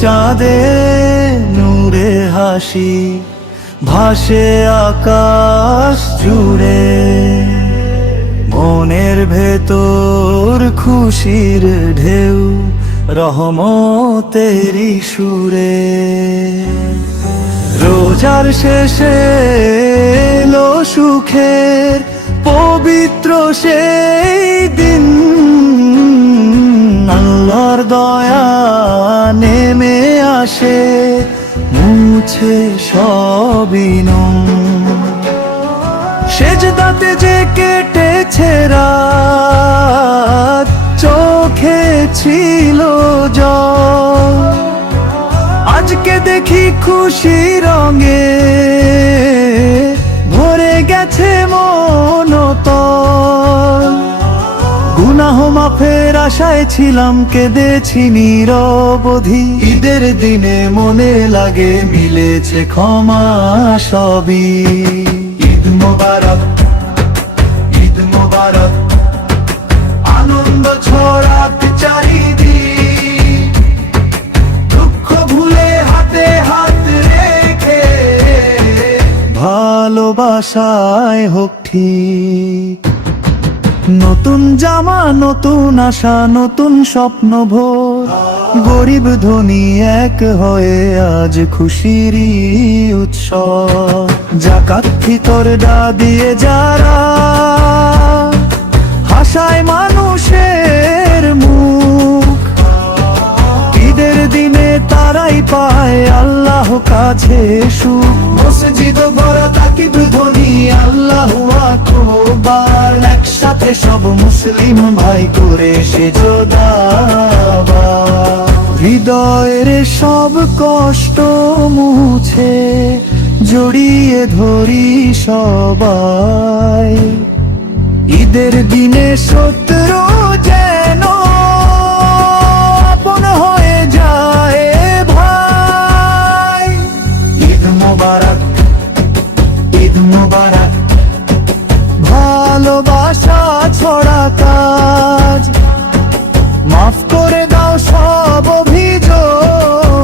চাঁদে নূরে হাসি ভাসে আকাশ জুড়ে, মনের ভেতর খুশির ঢেউ রহমতেরি সুরে। রোজার শেষে এলো সুখের পবিত্র সেই দিন, আল্লাহর দয়া নেমে আসে মুছে সবিন। সেজদাতে যে কেটেছে রাত, চোখে ছিল জল, আজকে দেখি খুশি রঙে ভরে গেছে মন তল। গুনাহ মাফের আশায় ছিলাম, কেঁদেছি নিরবধি। ঈদের দিনে মনে লাগে মিলেছে ক্ষমা সবই। ঈদ মোবারক, ঈদ মোবারক, আনন্দ ছড়াক চারিদিক, দুঃখ ভুলে হাতে হাত রেখে ভালোবাসায় হোক ঠিক। নতুন জামা, নতুন আশা, নতুন স্বপ্ন ভোর, গরিব ধনী এক হয়ে আজ খুশিরই উৎসব। যাকাত ফিতর দিয়ে যারা হাসায় মানুষের মুখ, ঈদের দিনে তারাই পায় আল্লাহ কাছে সুখ। মসজিদ ভরা তাকিব ধ্বনি আল্লাহু আকবার, একসাথে সব মুসলিম ভাই করে সেজদা। হৃদয়ের সব কষ্ট মুছে জড়িয়ে ধরি সবাই। ঈদের দিনে শত্রু যেন আপন হয়ে যায় ভাই। ঈদ মোবারক, ঈদ মোবারক, ভালোবাসা ছড়া কাজ, মাফ করে দাও সব অভিযোগ,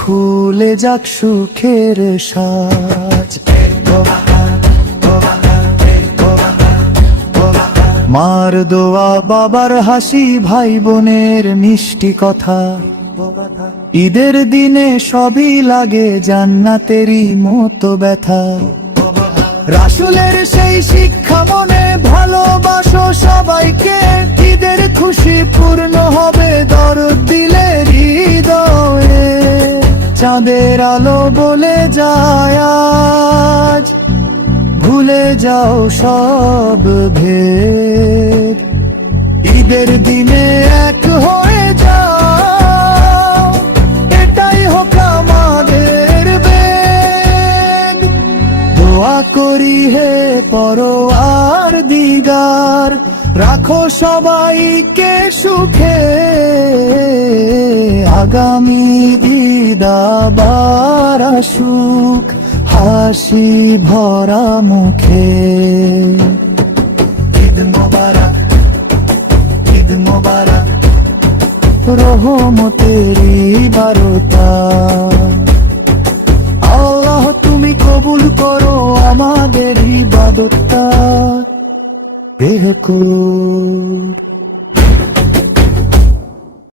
খুলে যাক সুখের সাজ। মার দোয়া, বাবার হাসি, ভাই বোনের মিষ্টি কথা, ঈদের দিনে সবই লাগে জান্নাতেরই মতো ব্যথা। রাসূলের সেই শিক্ষা মনে ভালোবাসো সবাইকে, ঈদের খুশি পূর্ণ হবে দরদ দিলে হৃদয়ে। চাঁদের আলো বলে যায় আজ, ভুলে যাও সব ভেদ। ঈদের দিনে এক হয়ে যাও, এটাই হোক আমাদের বেদ। দোয়া করি হে পরওয়ার দিগার, রাখো সবাইকে সুখে, আগামী ঈদ আবার আসুক হাসি ভরা মুখে। ঈদ মোবারক, ঈদ মোবারক, রহমতেরি বারতা। আল্লাহ তুমি কবুল করো আমাদের ইবাদতটা বেহকুর।